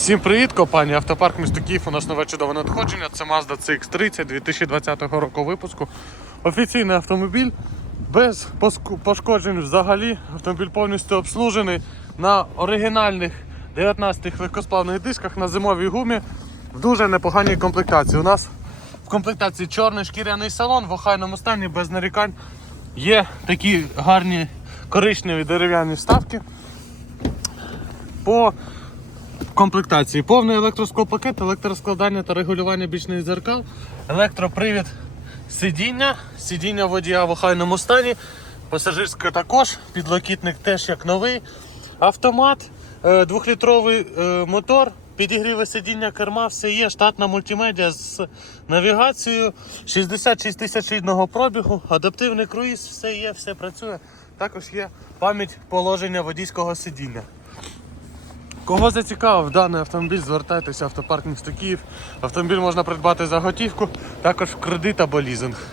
Всім привіт, компанія Автопарк місто Київ. У нас нове чудове надходження. Це Mazda CX-30 2020 року випуску. Офіційний автомобіль без пошкоджень взагалі. Автомобіль повністю обслужений на оригінальних 19-х легкосплавних дисках на зимовій гумі в дуже непоганій комплектації. У нас в комплектації чорний шкіряний салон в охайному стані без нарікань. Є такі гарні коричневі дерев'яні вставки. По комплектації повний електроскопакет, електроскладання та регулювання бічних зеркал, електропривід сидіння, сидіння водія в охайному стані, пасажирське також, підлокітник теж як новий, автомат, е, двохлітровий е, мотор, підігріве сидіння керма, все є, штатна мультимедіа з навігацією, 66 тисяч рідного пробігу, адаптивний круїз, все є, все працює. Також є пам'ять положення водійського сидіння. Кого зацікавив даний автомобіль, звертайтеся в автопарк місто Київ. Автомобіль можна придбати за готівку, також в кредит або лізинг.